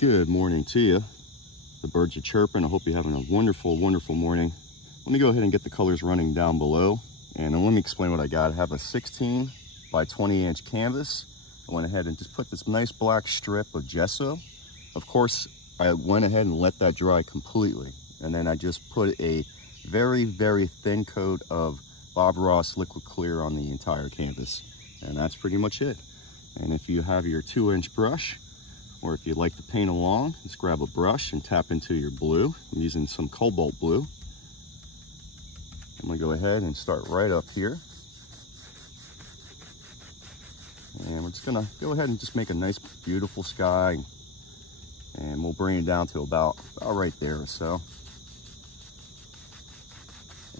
Good morning to you. The birds are chirping. I hope you're having a wonderful, wonderful morning. Let me go ahead and get the colors running down below. And then let me explain what I got. I have a 16 by 20 inch canvas. I went ahead and just put this nice black strip of gesso. Of course, I went ahead and let that dry completely. And then I just put a very, very thin coat of Bob Ross liquid clear on the entire canvas. And that's pretty much it. And if you have your 2-inch brush, or if you'd like to paint along, just grab a brush and tap into your blue. I'm using some Colbalt Blue. I'm gonna go ahead and start right up here. And we're just gonna go ahead and just make a nice, beautiful sky. And we'll bring it down to about right there or so.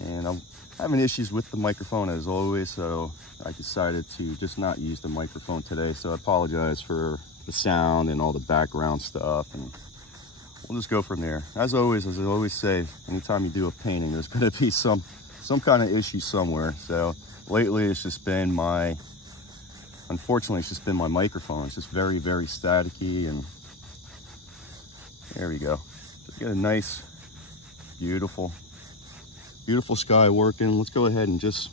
And I'm having issues with the microphone as always, so I decided to just not use the microphone today. So I apologize for the sound and all the background stuff, and we'll just go from there. As I always say, anytime you do a painting, there's going to be some kind of issue somewhere. So lately it's just been unfortunately it's just been my microphone. It's just very, very staticky, and there we go. Just get a nice, beautiful sky working. Let's go ahead and just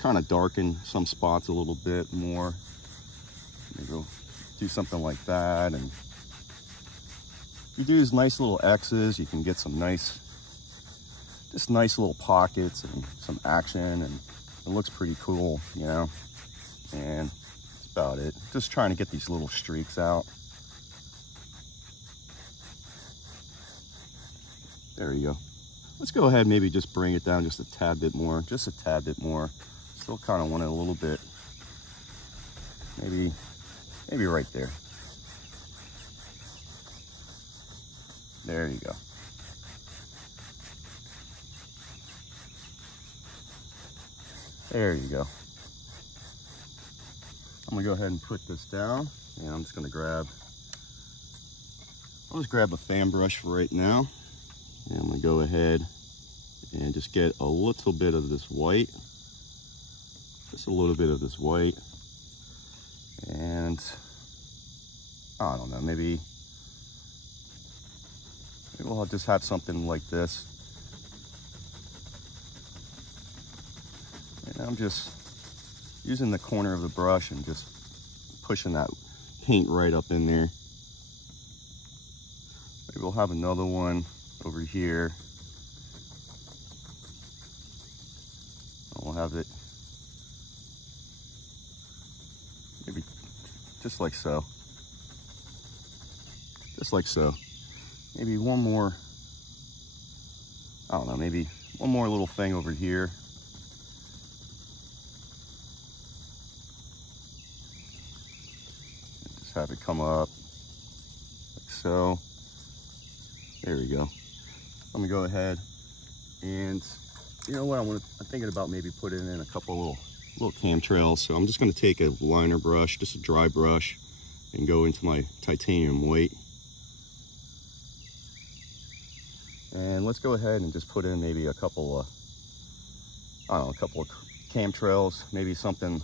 kind of darken some spots a little bit more. Maybe go do something like that. And you do these nice little X's, you can get some nice little pockets and some action, and it looks pretty cool, you know. And that's about it. Just trying to get these little streaks out. There you go. Let's go ahead and maybe just bring it down just a tad bit more, Still kind of want it a little bit, maybe right there. There you go. There you go. I'm gonna go ahead and put this down, and I'm just gonna grab a fan brush for right now. And I'm gonna go ahead and just get a little bit of this white. Just a little bit of this white. And I don't know, maybe we'll just have something like this. And I'm just using the corner of the brush and just pushing that paint right up in there. Maybe we'll have another one over here. We'll have it maybe just like so. Just like so. Maybe one more, I don't know, maybe one more little thing over here. And just have it come up like so. There we go. I'm gonna go ahead and, you know what, I'm thinking about maybe putting in a couple little cam trails. So I'm just gonna take a liner brush, just a dry brush, and go into my titanium white. And let's go ahead and just put in maybe a couple of, I don't know, a couple of cam trails, maybe something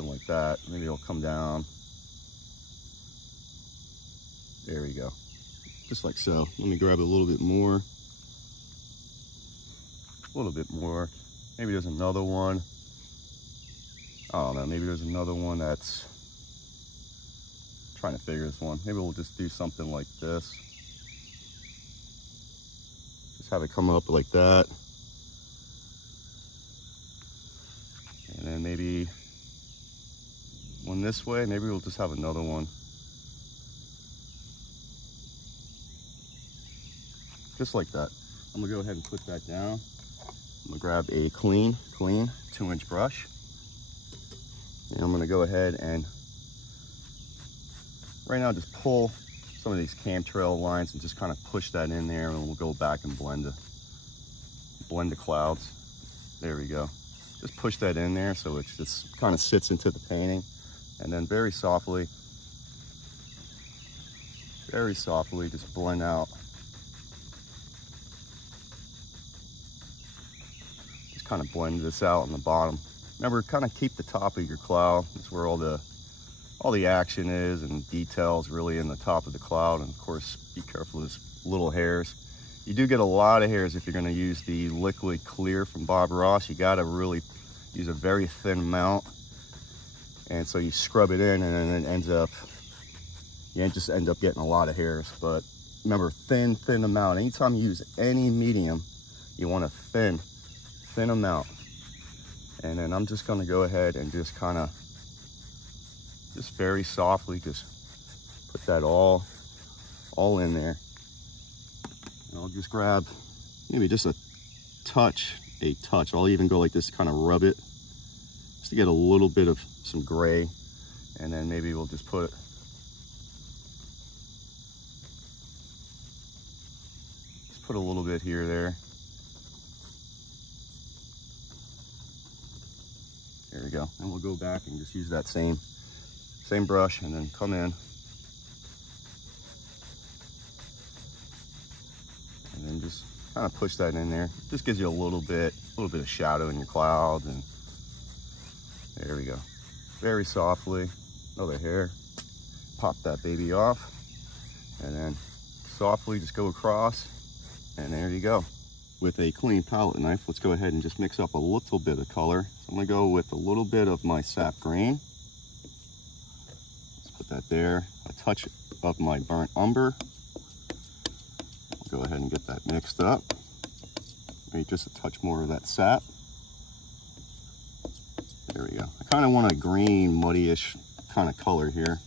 like that. Maybe it'll come down. There we go. Just like so. Let me grab a little bit more. Maybe there's another one. I don't know, maybe there's another one that's trying to figure this one. Maybe we'll just do something like this. Just have it come up like that. And then maybe one this way. Maybe we'll just have another one. Just like that. I'm gonna go ahead and put that down. I'm gonna grab a clean 2-inch brush. And I'm gonna go ahead and right now just pull some of these cam trail lines and just kind of push that in there, and we'll go back and blend the clouds. There we go. Just push that in there so it just kind of sits into the painting, and then very softly just blend out. Just kind of blend this out on the bottom. Remember, kind of keep the top of your cloud. That's where all the all the action is and details really in the top of the cloud. And of course, be careful of those little hairs. You do get a lot of hairs if you're going to use the liquid clear from Bob Ross. You got to really use a very thin amount, and so you scrub it in, and then it ends up, you just end up getting a lot of hairs. But remember, thin amount. Anytime you use any medium, you want a thin amount. And then I'm just going to go ahead and just kind of, just very softly, just put that all in there. And I'll just grab maybe just a touch. I'll even go like this, kind of rub it, just to get a little bit of some gray. And then maybe we'll just put a little bit here, there. There we go. And we'll go back and just use that same brush, and then come in. And then just kind of push that in there. Just gives you a little bit of shadow in your clouds. And there we go. Very softly, another hair. Pop that baby off, and then softly just go across, and there you go. With a clean palette knife, let's go ahead and just mix up a little bit of color. So I'm gonna go with a little bit of my Sap Green. Let's put that there. A touch of my burnt umber. I'll go ahead and get that mixed up. Maybe just a touch more of that sap. There we go. I kind of want a green, muddy-ish kind of color here.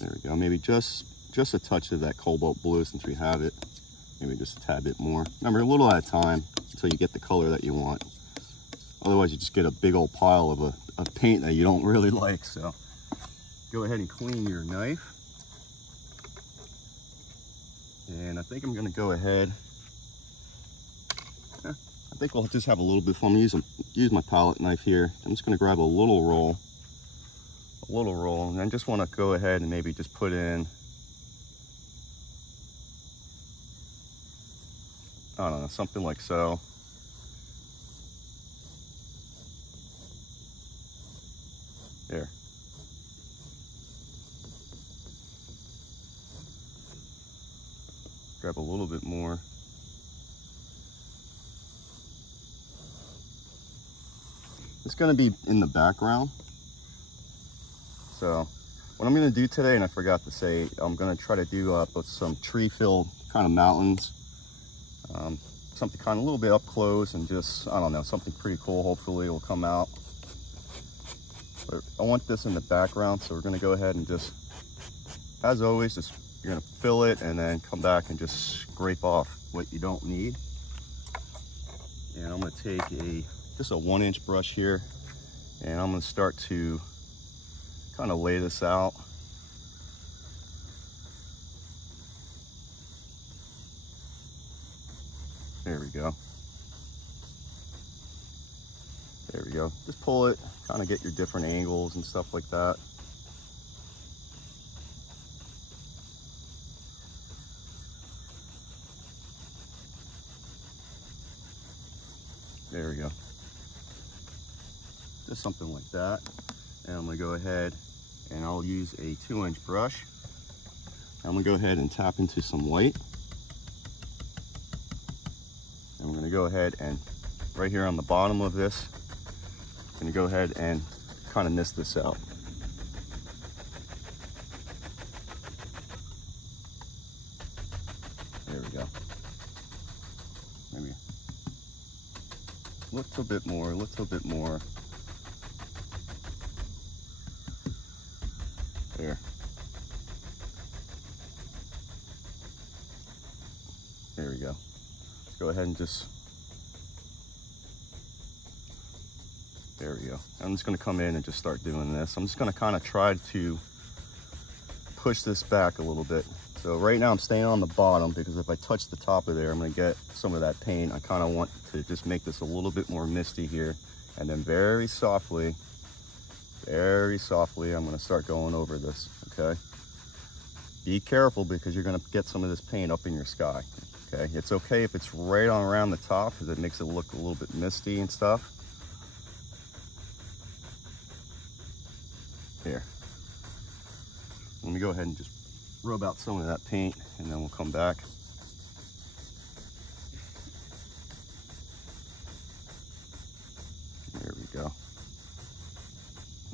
There we go. Maybe just a touch of that Colbalt Blue since we have it. Maybe just a tad bit more. Remember, a little at a time until you get the color that you want. Otherwise, you just get a big old pile of paint that you don't really like. So go ahead and clean your knife. And I think I'm going to go ahead. I think we'll just have a little bit of fun. I'm going to use my palette knife here. I'm just going to grab a little roll. And I just want to go ahead and maybe just put in, I don't know, something like so. There. Grab a little bit more. It's going to be in the background. So what I'm going to do today, and I forgot to say, I'm going to try to do some tree-filled kind of mountains. Something kind of a little bit up close, and just, I don't know, something pretty cool. Hopefully it will come out. But I want this in the background, so we're going to go ahead and just, as always, just, you're going to fill it and then come back and just scrape off what you don't need. And I'm going to take just a 1-inch brush here, and I'm going to start to kind of lay this out. There we go. There we go. Just pull it, kind of get your different angles and stuff like that. There we go. Just something like that. And I'm going to go ahead and I'll use a 2-inch brush. I'm going to go ahead and tap into some white. And I'm going to go ahead and right here on the bottom of this, I'm going to go ahead and kind of mist this out. There we go. Maybe a little bit more, a little bit more. There. There we go. Let's go ahead and just, there we go. I'm just going to come in and just start doing this. I'm just going to kind of try to push this back a little bit. So right now I'm staying on the bottom because if I touch the top of there, I'm going to get some of that paint. I kind of want to just make this a little bit more misty here. And then very softly, I'm going to start going over this, okay? Be careful because you're going to get some of this paint up in your sky, okay? It's okay if it's right on around the top because it makes it look a little bit misty and stuff. There. Let me go ahead and just rub out some of that paint, and then we'll come back. There we go.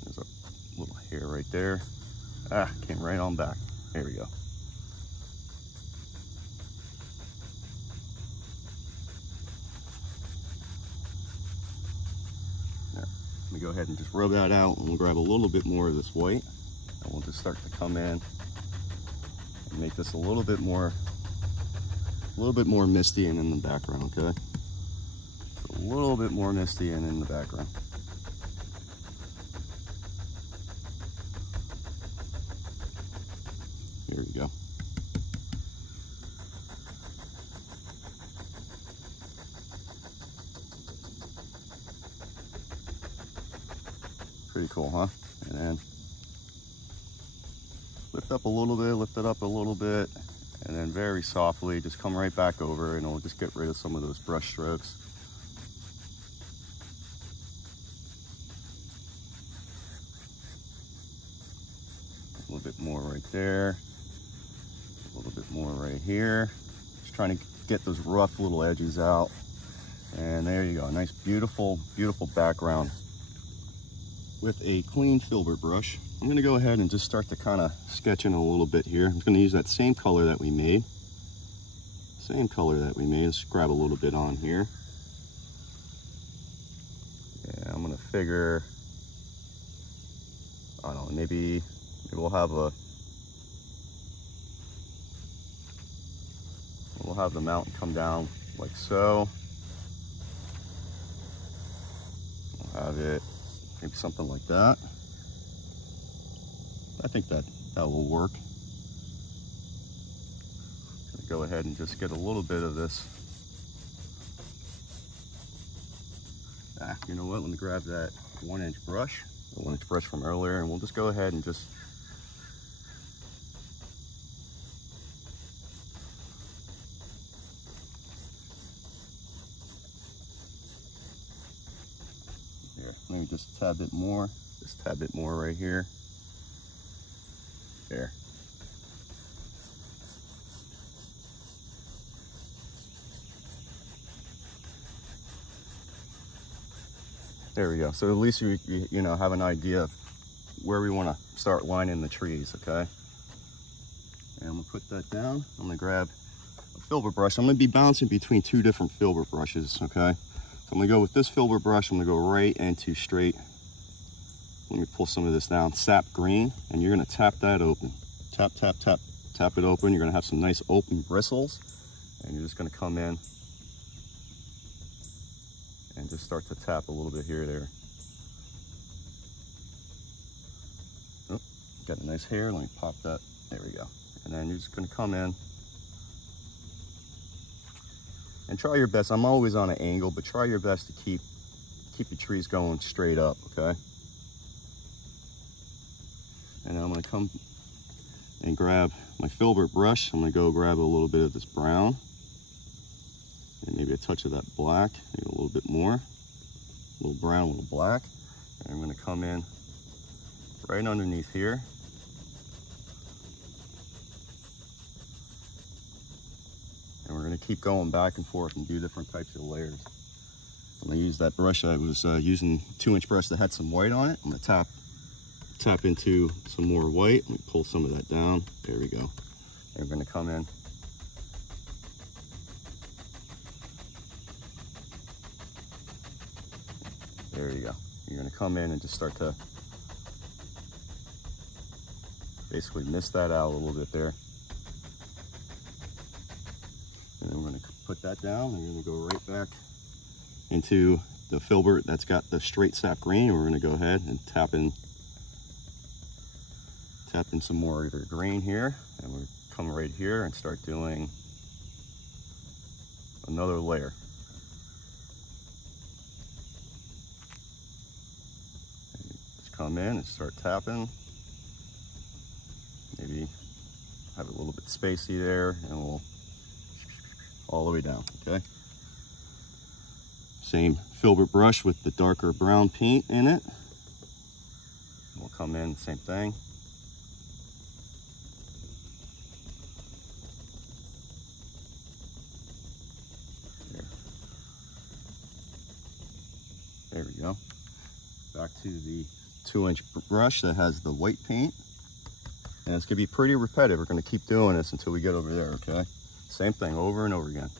There's a little hair right there. Ah, came right on back. There we go. Let me go ahead and just rub that out, and we'll grab a little bit more of this white, and we'll just start to come in and make this a little bit more misty and in the background, okay? A little bit more misty and in the background. Here we go. Pretty cool, huh? And then lift up a little bit, lift it up a little bit, and then very softly just come right back over, and we'll just get rid of some of those brush strokes. A little bit more right there, a little bit more right here. Just trying to get those rough little edges out. And there you go, a nice beautiful, beautiful background. With a clean filbert brush, I'm going to go ahead and just start to kind of sketch in a little bit here. I'm going to use that same color that we made. Let's grab a little bit on here. Yeah, I'm going to figure, I don't know, maybe we'll have the mountain come down like so. We'll have it maybe something like that. I think that will work. Gonna go ahead and just get a little bit of this. You know what? Let me grab that 1-inch brush, the 1-inch brush from earlier, and we'll just go ahead and just maybe just a tad bit more, right here. There. There we go. So at least you know, have an idea of where we want to start lining the trees, okay? And I'm gonna put that down. I'm gonna grab a filbert brush. I'm gonna be bouncing between two different filbert brushes, okay? So I'm gonna go with this filbert brush. I'm gonna go right into straight. Let me pull some of this down. Sap Green, and you're gonna tap that open. Tap, tap, tap, tap it open. You're gonna have some nice open bristles, and you're just gonna come in and just start to tap a little bit here, there. Oh, got a nice hair. Let me pop that. There we go. And then you're just gonna come in and try your best. I'm always on an angle, but try your best to keep your trees going straight up, okay? And I'm gonna come and grab my filbert brush. I'm gonna go grab a little bit of this brown, and maybe a touch of that black, maybe a little bit more. A little brown, a little black. And I'm gonna come in right underneath here. And we're gonna keep going back and forth and do different types of layers. I'm gonna use that brush. I was using 2-inch brush that had some white on it. I'm gonna tap into some more white. Let me pull some of that down. There we go. And we're gonna come in. There you go. You're gonna come in and just start to basically mist that out a little bit there. And then we're gonna put that down, and you're gonna go right back into the filbert that's got the straight sap green. We're gonna go ahead and tap in some more either green here, and we're come right here and start doing another layer. Just come in and start tapping. Maybe have it a little bit spacey there, and we'll all the way down, okay? Same filbert brush with the darker brown paint in it. We'll come in, same thing. There we go. Back to the 2-inch brush that has the white paint. And it's gonna be pretty repetitive. We're gonna keep doing this until we get over there, okay? Same thing over and over again.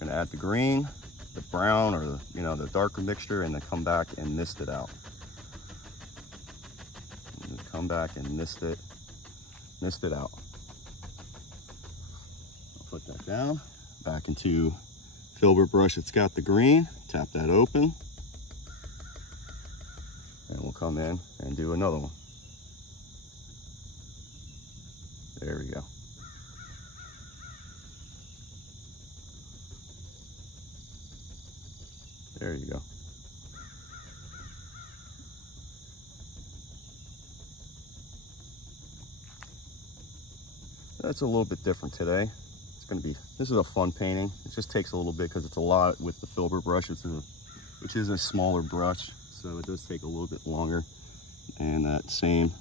We're gonna add the green, the brown, or the, you know, the darker mixture, and then come back and mist it out. And then come back and mist it out. I'll put that down. Back into filbert brush that's got the green. Tap that open. And we'll come in and do another one. There we go. There you go. That's a little bit different today. It's going to be, this is a fun painting. It just takes a little bit because it's a lot with the filbert brush, which is a smaller brush. So it does take a little bit longer. And that same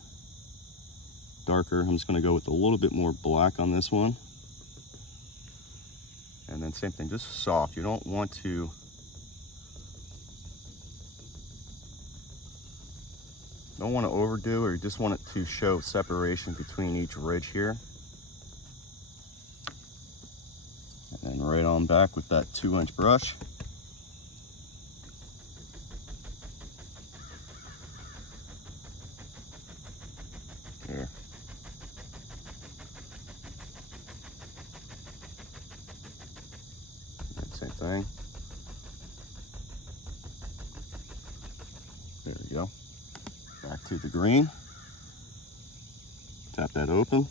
darker, I'm just going to go with a little bit more black on this one. And then same thing, just soft. You don't want to overdo, or you just want it to show separation between each ridge here. And then right on back with that 2-inch brush. There. Same thing. There we go. Back to the green. Tap that open.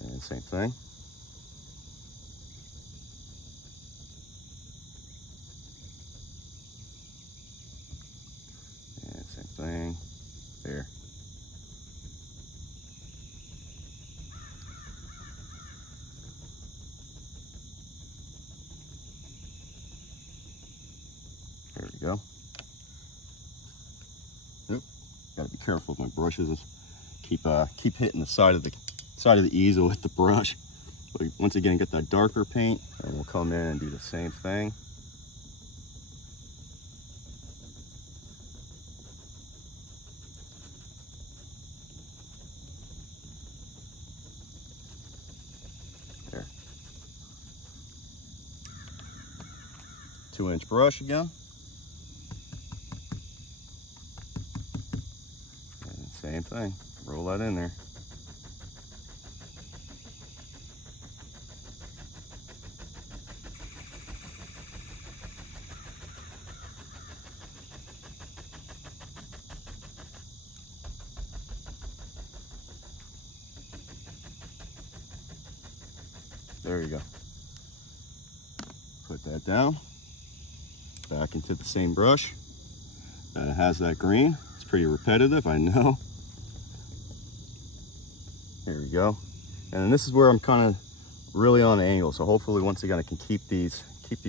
And same thing. And same thing. There. There we go. Oop. Gotta be careful with my brushes. Keep hitting the side of the easel with the brush. But once again, get that darker paint, and we'll come in and do the same thing. There. 2-inch brush again. And same thing. Roll that in there. There you go. Put that down. Back into the same brush. It has that green. It's pretty repetitive, I know. There we go. And this is where I'm kind of really on an angle. So hopefully once again I can keep these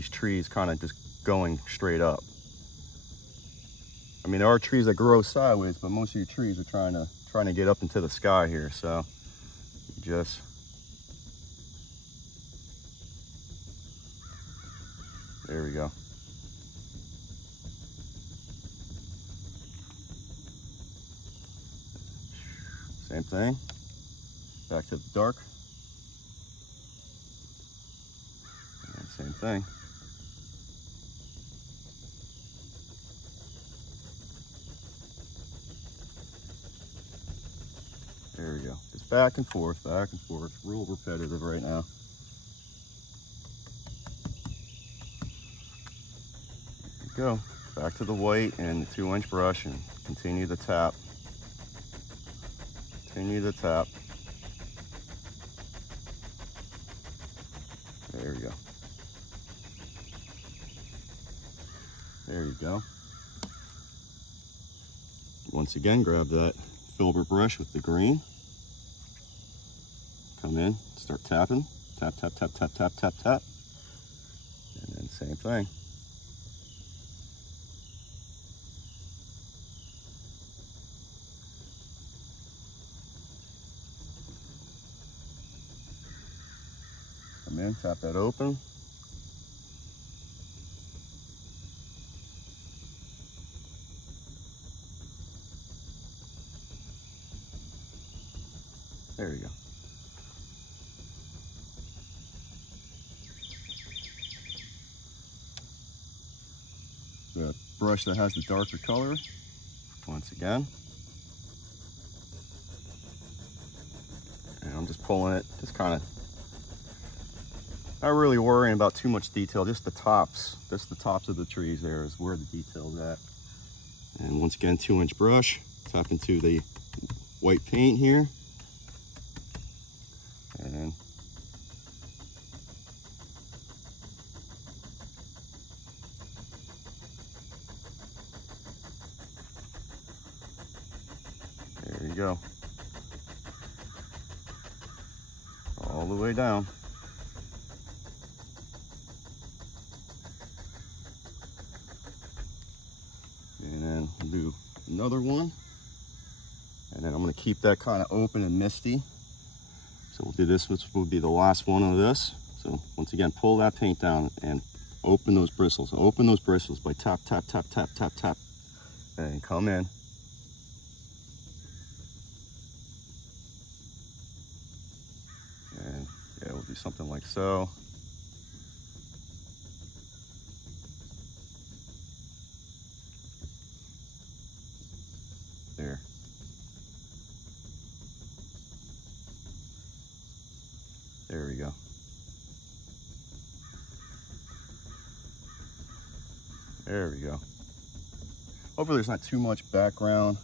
trees kind of just going straight up. I mean, there are trees that grow sideways, but most of your trees are trying to get up into the sky here. So just there we go. Same thing. Back to the dark. And same thing. There we go. Just back and forth, real repetitive right now. There we go. Back to the white and the 2-inch brush and continue the tap. Continue the tap. There we go. There you go. Once again, grab that filbert brush with the green. Come in, start tapping. Tap, tap, tap, tap, tap, tap, tap. And then same thing. Come in, tap that open. There you go. The brush that has the darker color, once again. And I'm just pulling it, just kind of, not really worrying about too much detail, just the tops. Just the tops of the trees there is where the detail's at. And once again, 2-inch brush, tap into the white paint here. And there you go. All the way down. And then we'll do another one. And then I'm going to keep that kind of open and misty. So we'll do this, which will be the last one of this. So once again, pull that paint down and open those bristles. Open those bristles by tap, tap, tap, tap, tap, tap. And come in. And yeah, we'll do something like so. There. There we go. There we go. Hopefully there's not too much background,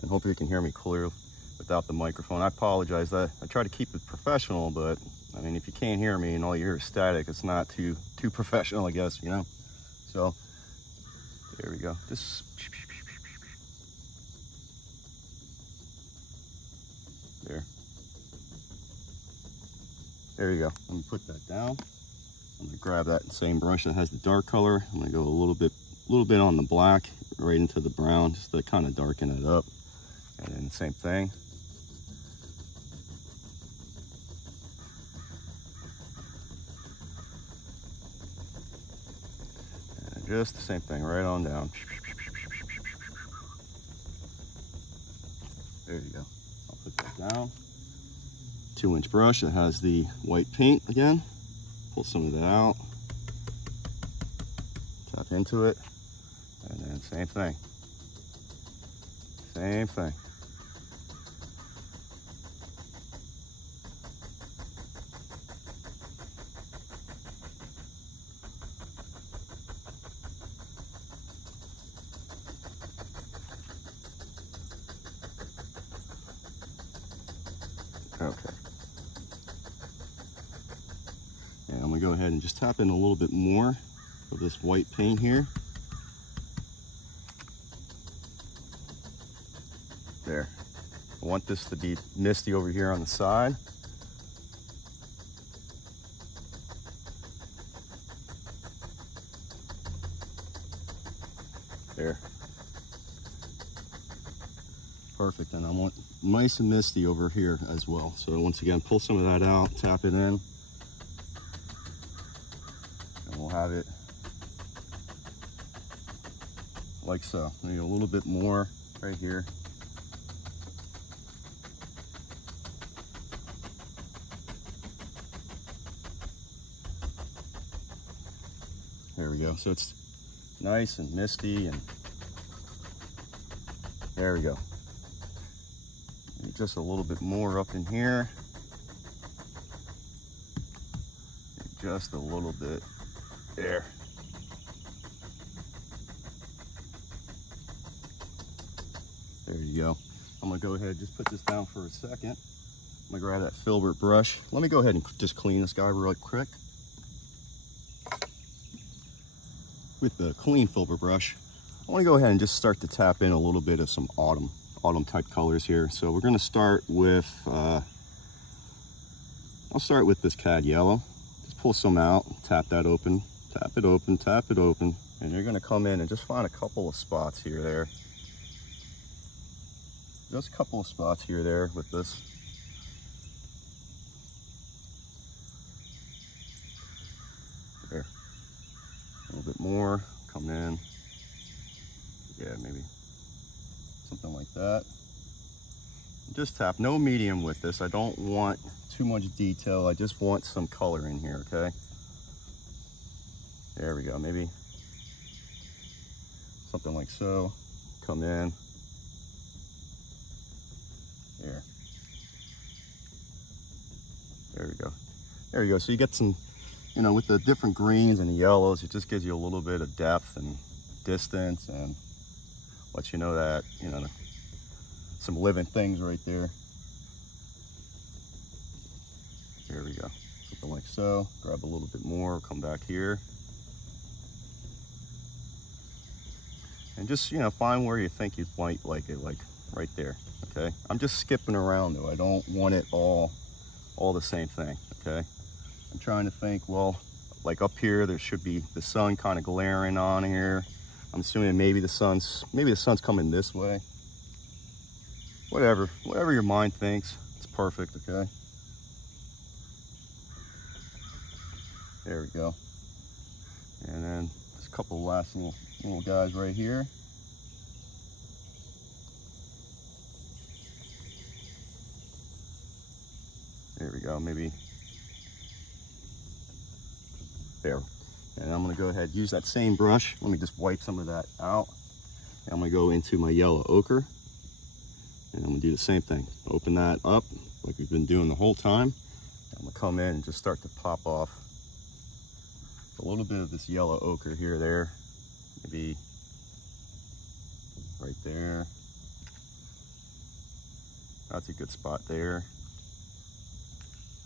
and hopefully you can hear me clearly without the microphone. I apologize. That I try to keep it professional, but I mean, if you can't hear me and all you hear is static, it's not too professional, I guess, you know. So there we go. Just there. There you go. Let me put that down. I'm gonna grab that same brush that has the dark color. I'm gonna go a little bit on the black, right into the brown, just to kind of darken it up. And then the same thing. And just the same thing, right on down. There you go. I'll put that down. 2-inch brush that has the white paint again. Pull some of that out. Tap into it. And then same thing. Same thing. Okay. And I'm gonna go ahead and just tap in a little bit more of this white paint here. There. I want this to be misty over here on the side. There. Perfect. And I want nice and misty over here as well. So once again, pull some of that out, tap it in, and we'll have it like so. Maybe a little bit more right here. There we go. So it's nice and misty, and there we go. And just a little bit more up in here. And just a little bit there. There you go. I'm gonna go ahead and just put this down for a second. I'm gonna grab that filbert brush. Let me go ahead and just clean this guy real quick. With the clean filbert brush, I want to go ahead and just start to tap in a little bit of some autumn type colors here. So we're going to start with, I'll start with this Hansa Yellow. Just pull some out, tap that open, tap it open, tap it open, and you're going to come in and just find a couple of spots here, there. Just a couple of spots here, there with this. There. A little bit more, come in. Yeah, maybe something like that. Just tap, no medium with this. I don't want too much detail. I just want some color in here, okay? There we go, maybe something like so. Come in. There. There we go. There you go. So you get some, you know, with the different greens and the yellows, it just gives you a little bit of depth and distance and lets you know that, you know, some living things right there. There we go. Something like so. Grab a little bit more, come back here. And just, you know, find where you think you might like it, like right there, okay? I'm just skipping around though. I don't want it all the same thing, okay? I'm trying to think, well, like up here, there should be the sun kind of glaring on here. I'm assuming maybe the sun's coming this way. Whatever your mind thinks, it's perfect, okay? There we go. And then there's a couple of last little guys right here. There we go, maybe there. And I'm gonna go ahead and use that same brush. Let me just wipe some of that out. And I'm gonna go into my yellow ochre. And I'm gonna do the same thing. Open that up like we've been doing the whole time. I'm gonna come in and just start to pop off a little bit of this yellow ochre here, there. Maybe right there. That's a good spot there.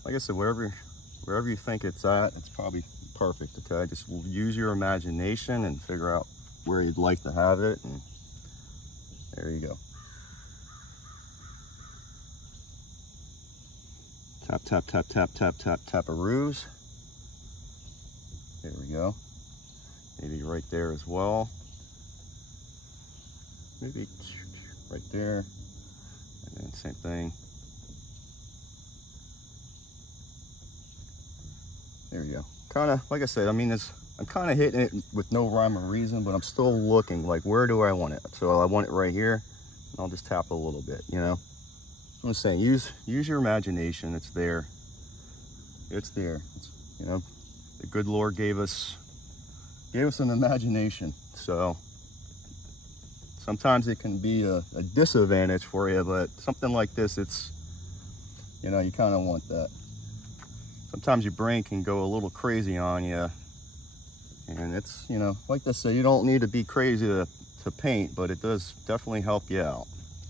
Like I said, wherever you think it's at, it's probably perfect, okay? Just use your imagination and figure out where you'd like to have it, and there you go. Tap, tap, tap, tap, tap, tap, tap-a-roos. There we go. Maybe right there as well. Maybe right there. And then same thing. There you go. Kind of, like I said, I mean, I'm kind of hitting it with no rhyme or reason, but I'm still looking, like, where do I want it? So I want it right here, and I'll just tap a little bit, you know? I'm saying, use your imagination. It's there. It's there. You know, the good Lord gave us an imagination. So sometimes it can be a disadvantage for you, but something like this, it's, you know, you kind of want that. Sometimes your brain can go a little crazy on you, and it's, you know, like I say, you don't need to be crazy to paint, but it does definitely help you out.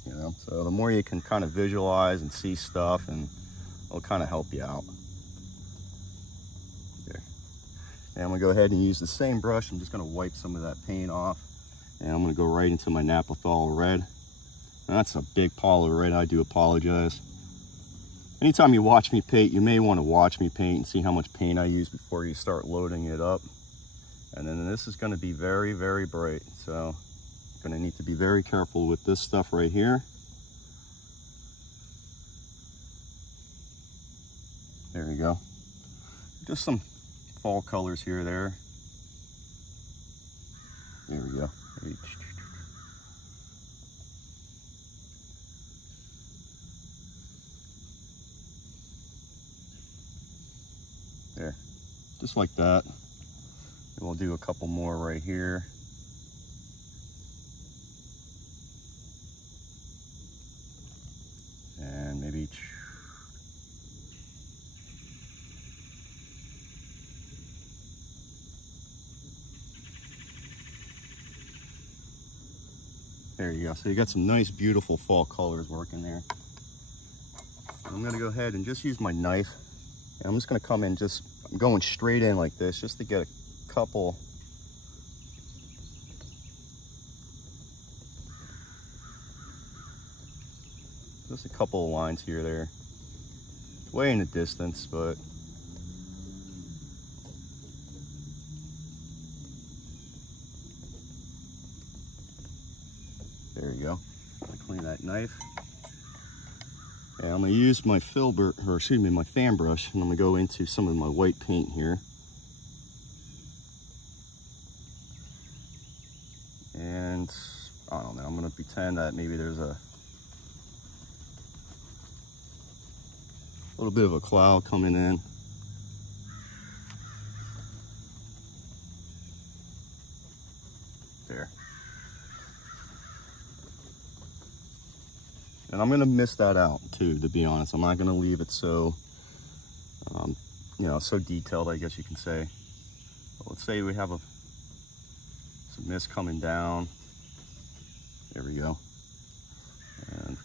You know, so the more you can kind of visualize and see stuff, and it'll kind of help you out. There. And I'm gonna go ahead and use the same brush. I'm just gonna wipe some of that paint off, and I'm gonna go right into my Naphthol Red. And that's a big pile of red. I do apologize. Anytime you watch me paint, you may want to watch me paint and see how much paint I use before you start loading it up. And then this is going to be very, very bright, so going to need to be very careful with this stuff right here. There you go. Just some fall colors here, there. There we go. There, just like that. And we'll do a couple more right here. And maybe there you go. So you got some nice, beautiful fall colors working there. I'm gonna go ahead and just use my knife. And I'm just gonna come in, I'm going straight in like this, just to get a couple. Just a couple of lines here, there. It's way in the distance, but there you go. Clean that knife. And I'm gonna use my my fan brush, and I'm gonna go into some of my white paint here. And I don't know, I'm gonna pretend that maybe there's a little bit of a cloud coming in. There. And I'm gonna miss that out too, to be honest. I'm not gonna leave it so, you know, so detailed, I guess you can say. But let's say we have some mist coming down. There we go. And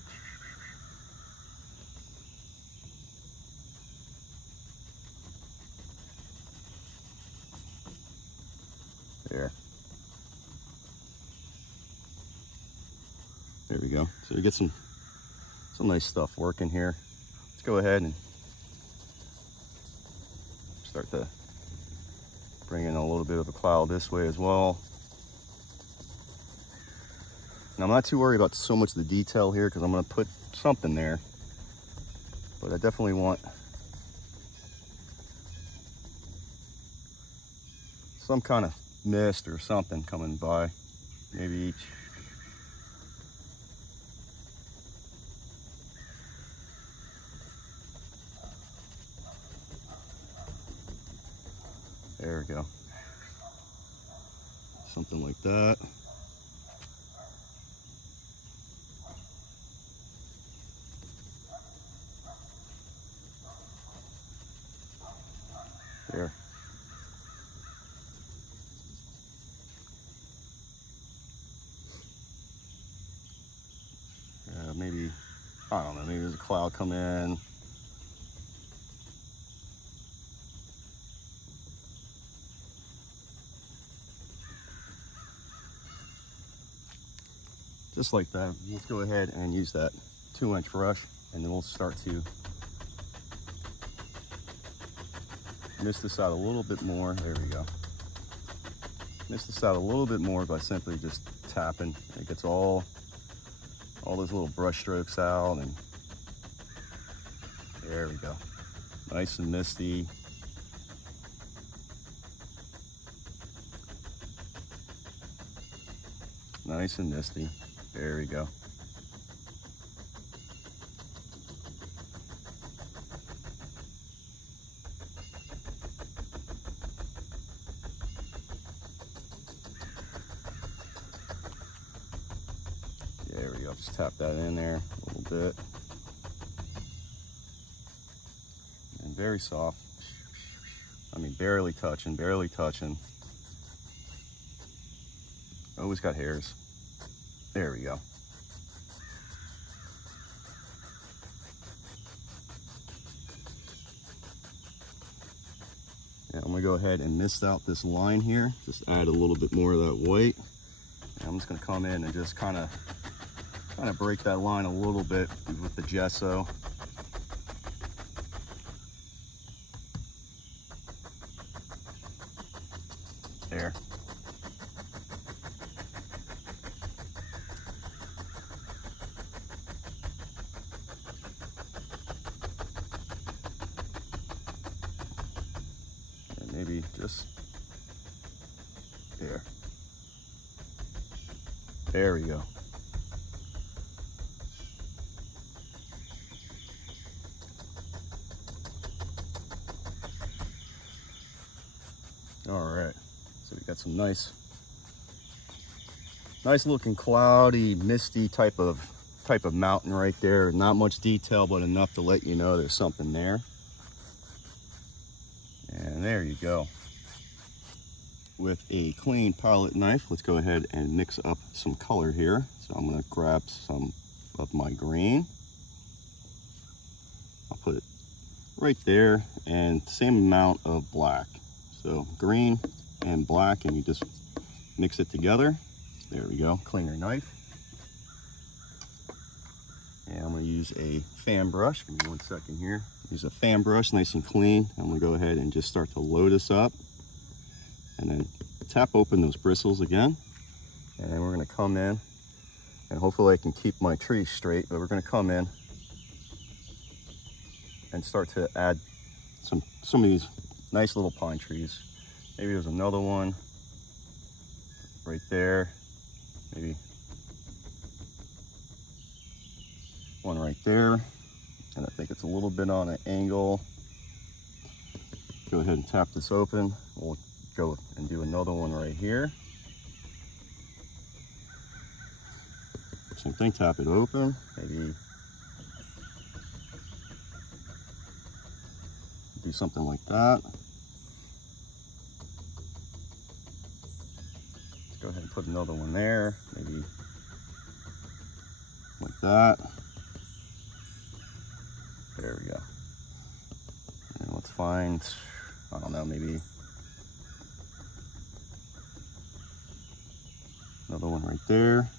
there. There we go. So you get some nice stuff working here. Let's go ahead and start to bring in a little bit of a cloud this way as well. And I'm not too worried about so much of the detail here because I'm going to put something there. But I definitely want some kind of mist or something coming by. Maybe there we go. Something like that. There. Maybe, I don't know, maybe there's a cloud come in. Just like that. Let's go ahead and use that 2-inch brush, and then we'll start to mist this out a little bit more. There we go. Mist this out a little bit more by simply just tapping. It gets all those little brush strokes out, and there we go. Nice and misty. Nice and misty. There we go. There we go. Just tap that in there a little bit. And very soft. I mean, barely touching, barely touching. Always got hairs. There we go. And I'm gonna go ahead and mist out this line here. Just add a little bit more of that white. And I'm just gonna come in and just kind of break that line a little bit with the gesso. There. And maybe just there. There we go. All right, so we got some nice looking cloudy, misty type of mountain right there. Not much detail, but enough to let you know there's something there. And there you go. With a clean palette knife, let's go ahead and mix up some color here. So I'm gonna grab some of my green. I'll put it right there, and same amount of black. So green and black, and you just mix it together. There we go, cleaner knife. And I'm gonna use a fan brush. Give me 1 second here. Use a fan brush, nice and clean. I'm gonna go ahead and just start to load this up. And then tap open those bristles again. And then we're gonna come in, and hopefully I can keep my tree straight, but we're gonna come in and start to add some of these nice little pine trees. Maybe there's another one right there. maybe one right there. And I think it's a little bit on an angle. Go ahead and tap this open. We'll go and do another one right here. Same thing, tap it open. Maybe do something like that. Let's go ahead and put another one there. Maybe like that. There we go. And let's find, I don't know, maybe another one right there.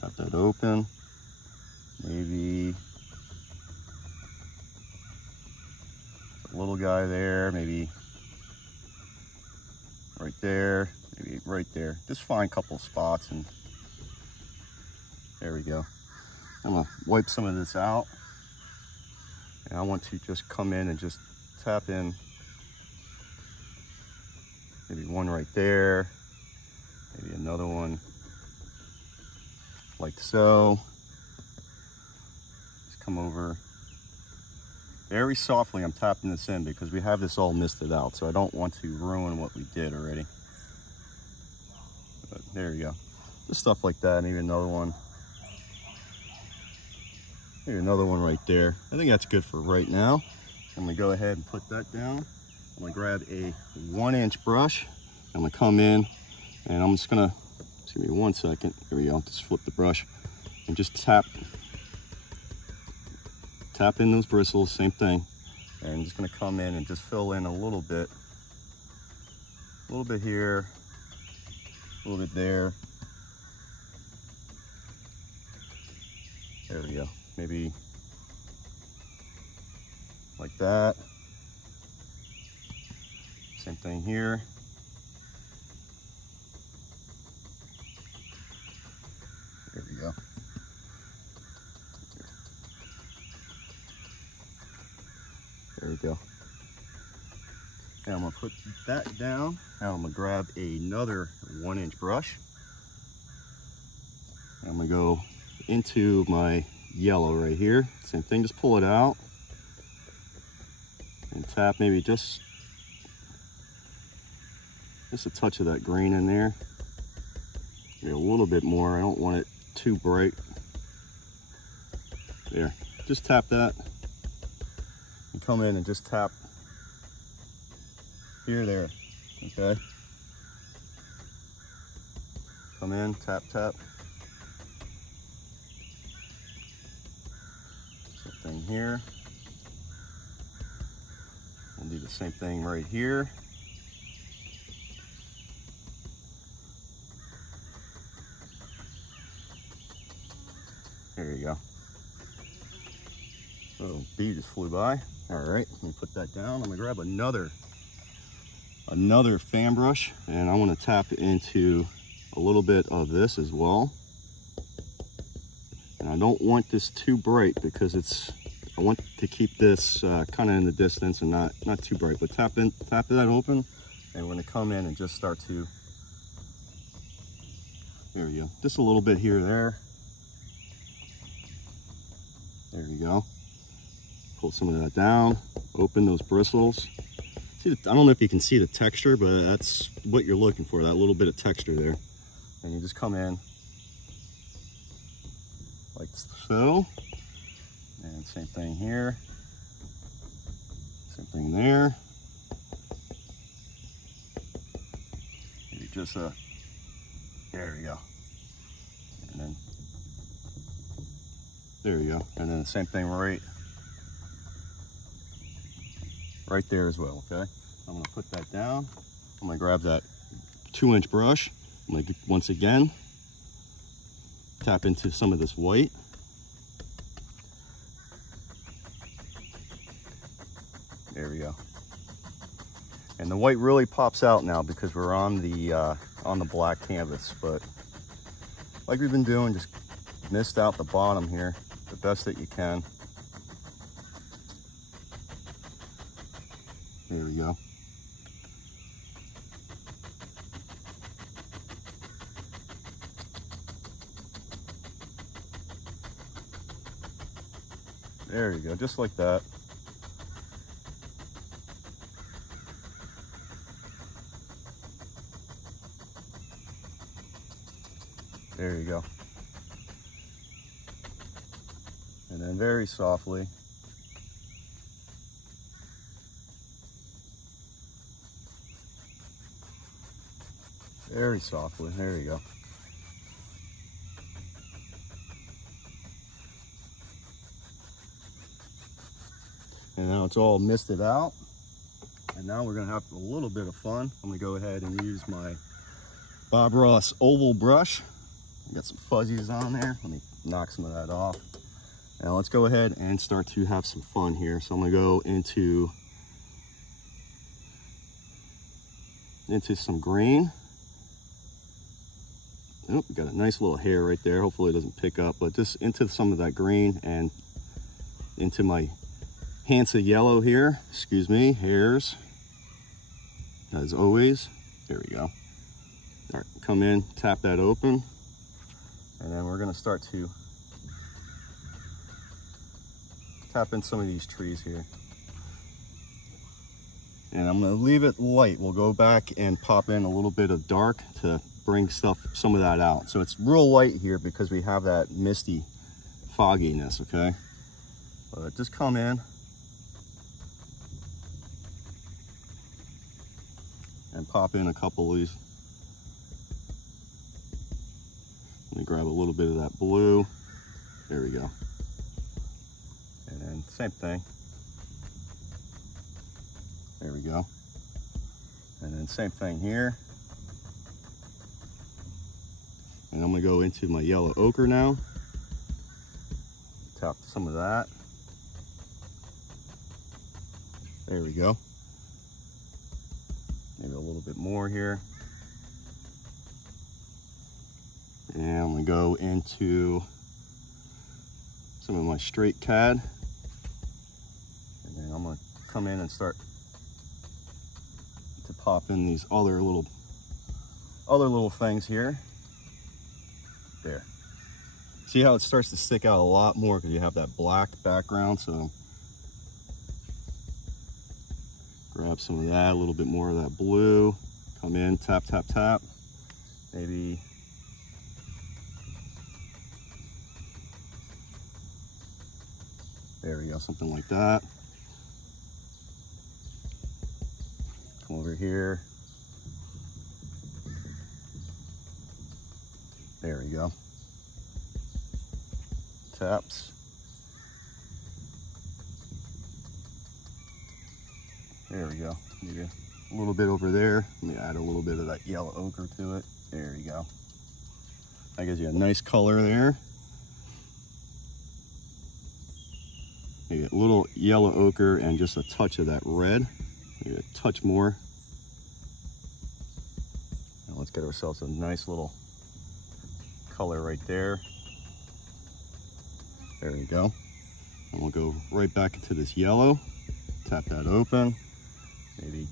Tap that open. Maybe a little guy there, maybe right there, maybe right there. Just find a couple spots and there we go. I'm gonna wipe some of this out. And I want to just come in and just tap in. Maybe one right there. Maybe another one like so. Just come over. Very softly I'm tapping this in because we have this all misted out. So I don't want to ruin what we did already. But there you go. Just stuff like that. Maybe another one. Maybe another one right there. I think that's good for right now. I'm gonna go ahead and put that down. I'm gonna grab a 1-inch brush. I'm gonna come in and I'm just gonna, give me 1 second. Here we go, just flip the brush and just tap in those bristles, same thing. And I'm just gonna come in and just fill in a little bit here, a little bit there. There we go. Maybe like that. Same thing here. There we go. There we go. Now I'm gonna put that down. Now I'm gonna grab another 1-inch brush. I'm gonna go into my yellow right here. Same thing, just pull it out and tap maybe just a touch of that green in there. Maybe a little bit more. I don't want it too bright. There, just tap that. You come in and just tap here, there, okay? Come in, tap, tap. Thing here. We'll do the same thing right here. There you go. Oh, bee just flew by. All right, let me put that down. I'm gonna grab another fan brush, and I want to tap into a little bit of this as well. And I don't want this too bright because I want to keep this kind of in the distance and not too bright. But tap that open, and we're gonna come in and just start to, there we go. Just a little bit here, there. There you go. Pull some of that down, open those bristles. See, I don't know if you can see the texture, but that's what you're looking for, that little bit of texture there. And you just come in like so. And same thing here. Same thing there. Maybe just there we go. And then, there you go. And then the same thing right there as well, okay? I'm gonna put that down. I'm gonna grab that 2-inch brush. I'm gonna, once again, tap into some of this white. There we go. And the white really pops out now because we're on the black canvas, but like we've been doing, just mist out the bottom here the best that you can. There we go. There you go, just like that. There you go. And then very softly. Very softly, there you go. And now it's all misted out. And now we're gonna have a little bit of fun. I'm gonna go ahead and use my Bob Ross oval brush. I got some fuzzies on there. Let me knock some of that off. Now let's go ahead and start to have some fun here. So I'm gonna go into some green. Oh, got a nice little hair right there. Hopefully it doesn't pick up, but just into some of that green and into my Hansa Yellow here. Excuse me, hairs. As always. There we go. All right, come in, tap that open. And then we're gonna start to tap in some of these trees here. And I'm gonna leave it light. We'll go back and pop in a little bit of dark to bring some of that out. So it's real light here because we have that misty fogginess, okay? But just come in and pop in a couple of these. Let me grab a little bit of that blue. There we go. And then same thing. There we go. And then same thing here. And I'm gonna go into my yellow ochre now. Tap some of that. There we go. Maybe a little bit more here. And I'm gonna go into some of my straight cad. And then I'm gonna come in and start to pop in these other little things here. There. See how it starts to stick out a lot more because you have that black background. So grab some of that, a little bit more of that blue. Come in, tap, tap, tap. Maybe there we go, something like that. Come over here. There we go. Taps. There we go. Maybe a little bit over there. Let me add a little bit of that yellow ochre to it. There you go. That gives you a nice color there. Maybe a little yellow ochre and just a touch of that red. Maybe a touch more. Now let's get ourselves a nice little color right there. There you go. And we'll go right back into this yellow. Tap that open. Maybe.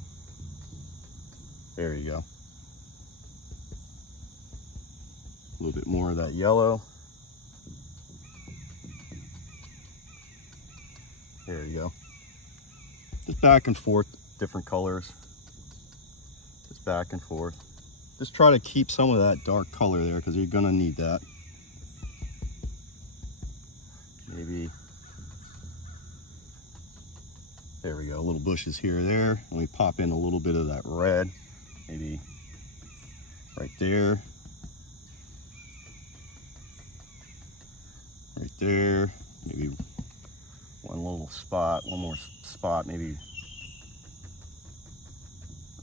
There you go. A little bit more of that yellow. There you go. Just back and forth, different colors. Just back and forth. Just try to keep some of that dark color there because you're gonna need that. Maybe, there we go, little bushes here or there. And we pop in a little bit of that red, maybe right there. Right there, maybe one little spot, one more spot, maybe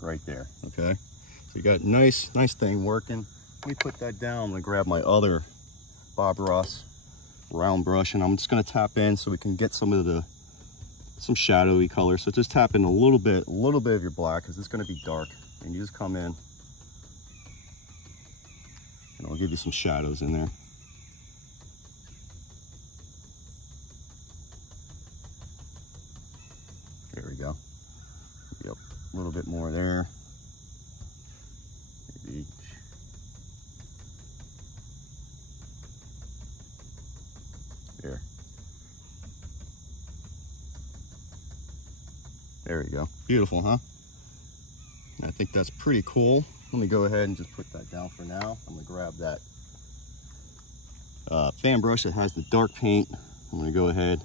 right there, okay? So you got nice thing working. Let me put that down. I'm gonna grab my other Bob Ross round brush and I'm just gonna tap in so we can get some shadowy color. So just tap in a little bit of your black because it's gonna be dark. And you just come in and I'll give you some shadows in there. There we go. Yep, a little bit more there. Maybe. There. There you go. Beautiful, huh? And I think that's pretty cool. Let me go ahead and just put that down for now. I'm gonna grab that fan brush that has the dark paint. I'm gonna go ahead,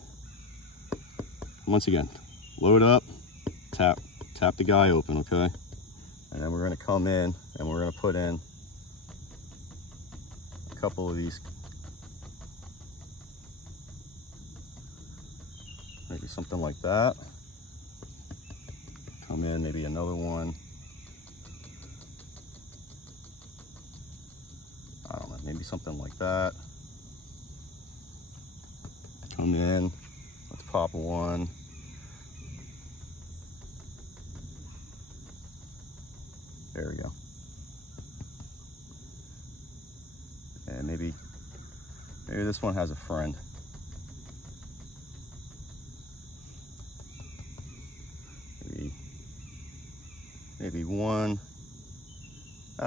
once again, load up, tap the guy open, okay? And then we're gonna come in and we're gonna put in a couple of these, maybe something like that. Come in, maybe another one. I don't know, maybe something like that. Come in, let's pop one. There we go. And maybe this one has a friend. Maybe one.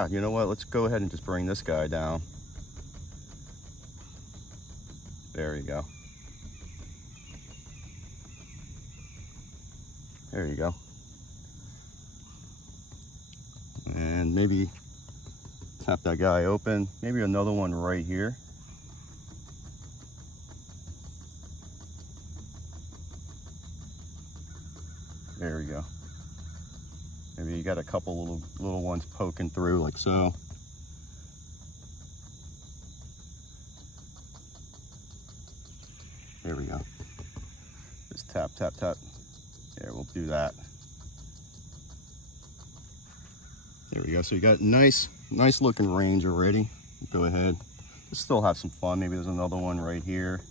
You know what? Let's go ahead and just bring this guy down. There you go. There you go. And maybe tap that guy open. Maybe another one right here. There we go. Maybe you got a couple little ones poking through like so. There we go. Just tap, tap, tap. There, we'll do that. There we go. So you got nice looking range already. Go ahead. Let's still have some fun. Maybe there's another one right here.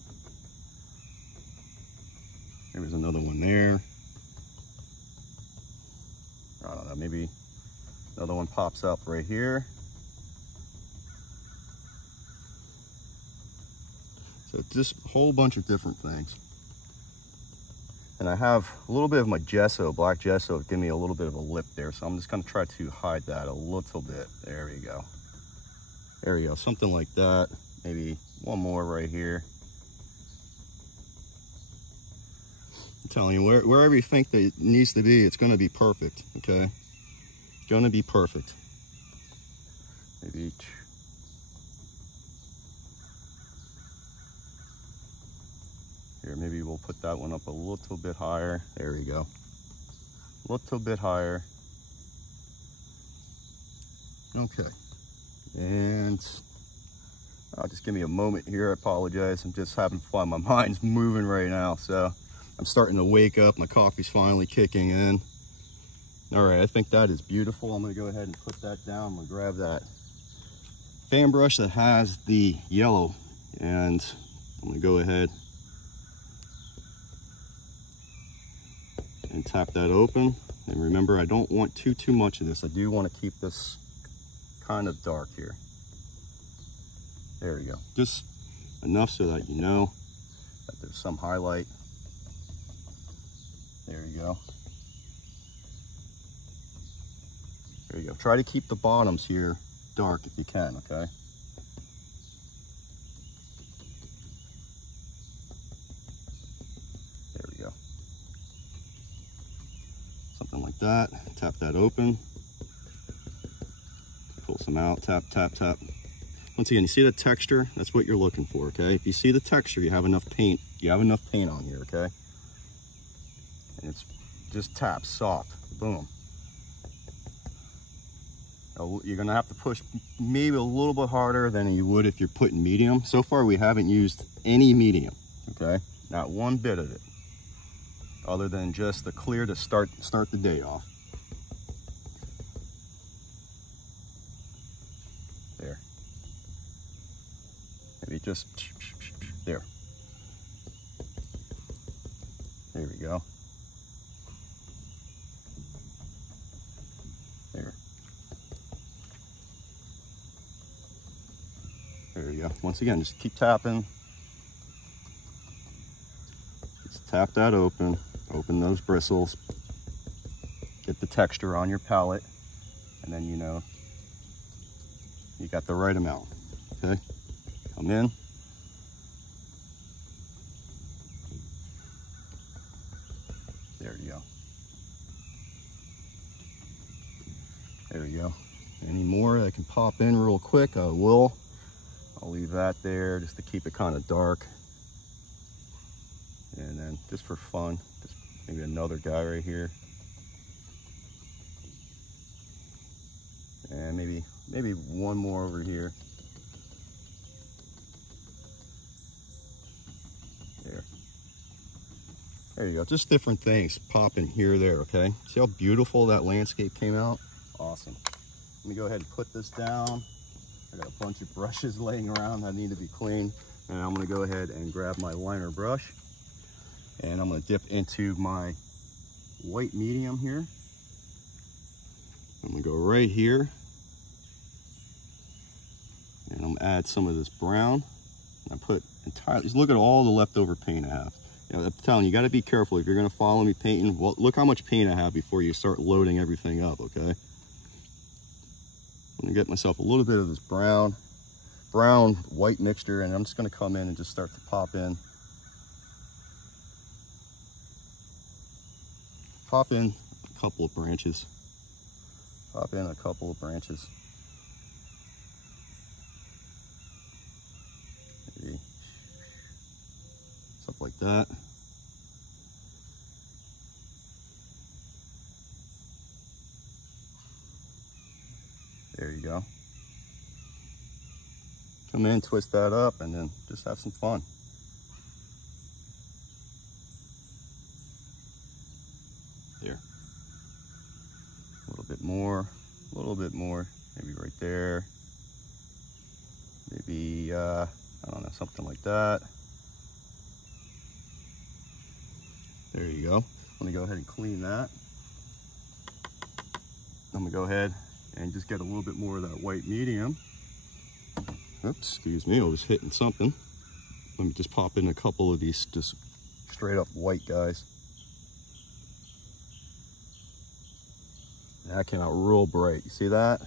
Maybe there's another one there. I don't know, maybe another one pops up right here. So just a whole bunch of different things. And I have a little bit of my gesso, black gesso, give me a little bit of a lip there. So I'm just gonna try to hide that a little bit. There you go. There you go, something like that. Maybe one more right here. I'm telling you, wherever you think that it needs to be, it's gonna be perfect, okay? Gonna be perfect. Maybe each. Here, maybe we'll put that one up a little bit higher. There we go. A little bit higher. Okay. And just give me a moment here. I apologize. I'm just having fun. My mind's moving right now. So I'm starting to wake up. My coffee's finally kicking in. All right, I think that is beautiful. I'm gonna go ahead and put that down. I'm gonna grab that fan brush that has the yellow, and I'm gonna go ahead and tap that open. And remember, I don't want too much of this. I do want to keep this kind of dark here. There we go. Just enough so that you know that there's some highlight. There you go. There you go. Try to keep the bottoms here dark if you can, okay? There we go. Something like that. Tap that open. Pull some out. Tap, tap, tap. Once again, you see the texture? That's what you're looking for, okay? If you see the texture, you have enough paint. You have enough paint on here, okay? And it's just tap, soft, boom. Now, you're gonna have to push maybe a little bit harder than you would if you're putting medium. So far, we haven't used any medium, okay? Not one bit of it, other than just the clear to start the day off. There. Maybe just there. There we go. There. There you go. Once again, just keep tapping. Just tap that open. Open those bristles. Get the texture on your palette. And then you know you got the right amount. Okay? Come in. There you go. go. Any more that can pop in real quick, I will. I'll leave that there just to keep it kind of dark. And then just for fun, just maybe another guy right here. And maybe one more over here. There you go, just different things popping here or there, okay? See how beautiful that landscape came out? Awesome. Let me go ahead and put this down. I got a bunch of brushes laying around that need to be cleaned. And I'm gonna go ahead and grab my liner brush. And I'm gonna dip into my white medium here. I'm gonna go right here. And I'm gonna add some of this brown. I put entirely, just look at all the leftover paint I have. You know, I'm telling you, you got to be careful if you're going to follow me painting. Well, look how much paint I have before you start loading everything up, okay? I'm going to get myself a little bit of this brown white mixture, and I'm just going to come in and just start to pop in. Pop in a couple of branches. Pop in a couple of branches. Maybe stuff like that. There you go. Come in, twist that up, and then just have some fun. Here. A little bit more, maybe right there. Maybe, I don't know, something like that. There you go. I'm gonna go ahead and clean that. I'm gonna go ahead and just get a little bit more of that white medium. Oops, excuse me, I was hitting something. Let me just pop in a couple of these just straight up white guys. That came out real bright. You see that?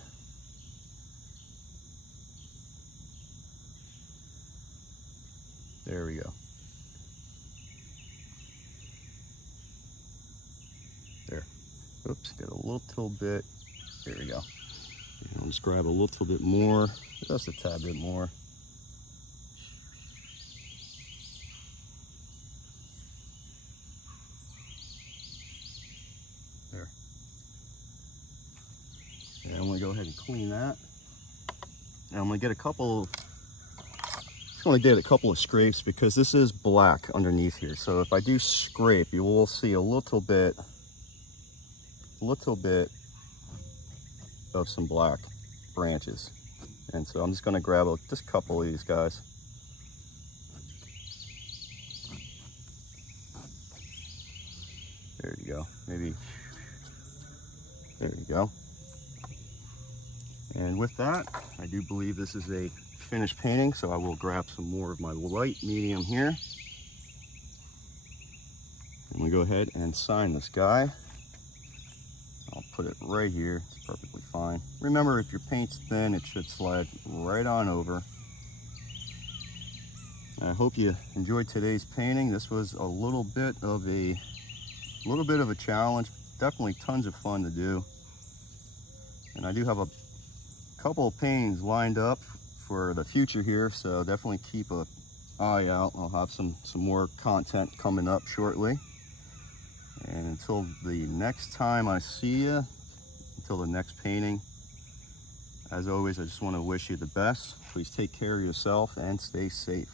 There we go. There. Oops, get a little bit. There we go. And I'll just grab a little bit more, just a tad bit more. There. And I'm gonna go ahead and clean that. And I'm gonna get a couple of scrapes because this is black underneath here. So if I do scrape, you will see a little bit of some black branches. And so I'm just gonna grab just a couple of these guys. There you go, maybe, there you go. And with that, I do believe this is a finished painting, so I will grab some more of my light medium here. I'm gonna go ahead and sign this guy. I'll put it right here, it's perfectly fine. Remember, if your paint's thin, it should slide right on over. I hope you enjoyed today's painting. This was a little bit of a challenge, definitely tons of fun to do. And I do have a couple of paintings lined up for the future here, so definitely keep an eye out. I'll have some more content coming up shortly. And until the next time I see you, until the next painting, as always, I just want to wish you the best. Please take care of yourself and stay safe.